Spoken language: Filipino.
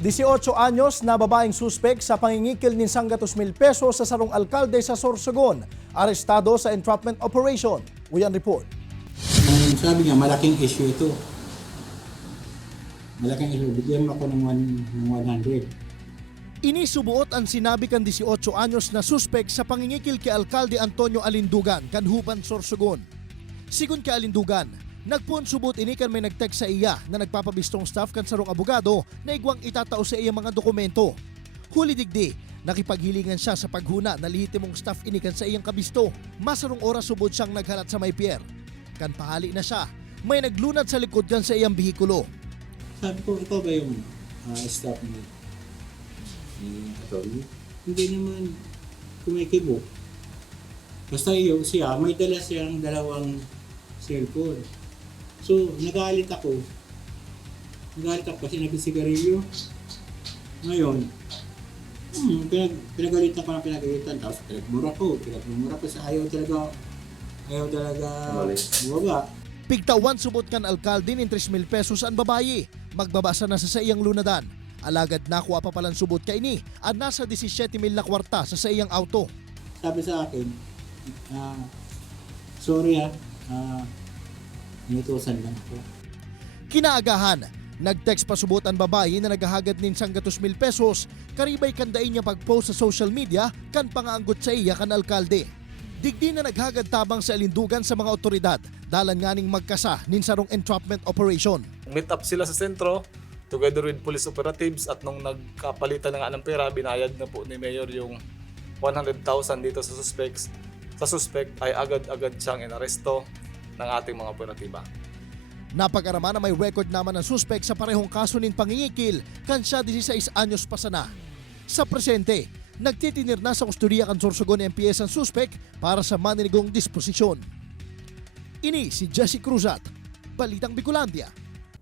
18 anyos na babaeng suspek sa pangingikil ng 100,000 pesos sa sarong alkalde sa Sorsogon. Arestado sa entrapment operation. Uyan report. Sabi niya, malaking issue ito. Malaking issue. Bigyan mo ako ng 100. Inisubuot ang sinabi kan 18 anyos na suspek sa pangingikil kay Alkalde Antonio Alindugan, Kanhupan, Sorsogon. Sigun kay Alindugan, nagpuon subot ini kan may nag-text sa iya na nagpapabistong staff kan sarong abogado na igwang itatao sa iya mga dokumento. Huli digdi, nakipaghilingan siya sa paghuna na lehitimong staff ini kan sa iyang kabisto. Masarong oras subot siyang naghalat sa may pier. Kan pahali na siya, may naglunad sa likod kan sa iyang bihikulo. Sabi ko, ito ba yung staff ni attorney? Hindi naman kumikibo. Basta siya, may dala siyang dalawang cellphone. So, nagalit ako kasi nagsigarilyo. Ngayon, pinagalitan ko ng pinagalitan. Tapos pinagmura ko sa ayaw talaga bumaba. Pigtawan subot kan alkalde ng 3,000 pesos ang babayi. Magbabasa na sa iyang lunadan. Alagad nakuha pa palang subot kay ini at nasa 17,000 na kwarta sa iyang auto. Sabi sa akin, sorry inutusan lang ako. Kinaagahan, nag-text pa subot ang babayi na naghahagad ng 100,000 pesos karibay kandain niya pag-post sa social media kan pangaanggot sa iya kan alkalde. Digdi na naghagad tabang sa Alindugan sa mga otoridad dalan nga ning magkasa nin sarong entrapment operation. Meet up sila sa sentro together with police operatives at nung nagkapalitan na nga ng pera, binayad na po ni Mayor yung 100,000 dito sa suspects. Sa suspect ay agad-agad siyang inaresto ng ating mga operatiba. Napag-araman na may record naman ng suspect sa parehong kaso nin pangingikil kan siya 16 anyos pa sana. Sa presente, nagtitinir na sa kustodiya kan Sorsogon MPS ang suspect para sa maninigong disposisyon. Ini si Jesse Cruzat, Balitang Bicolandia.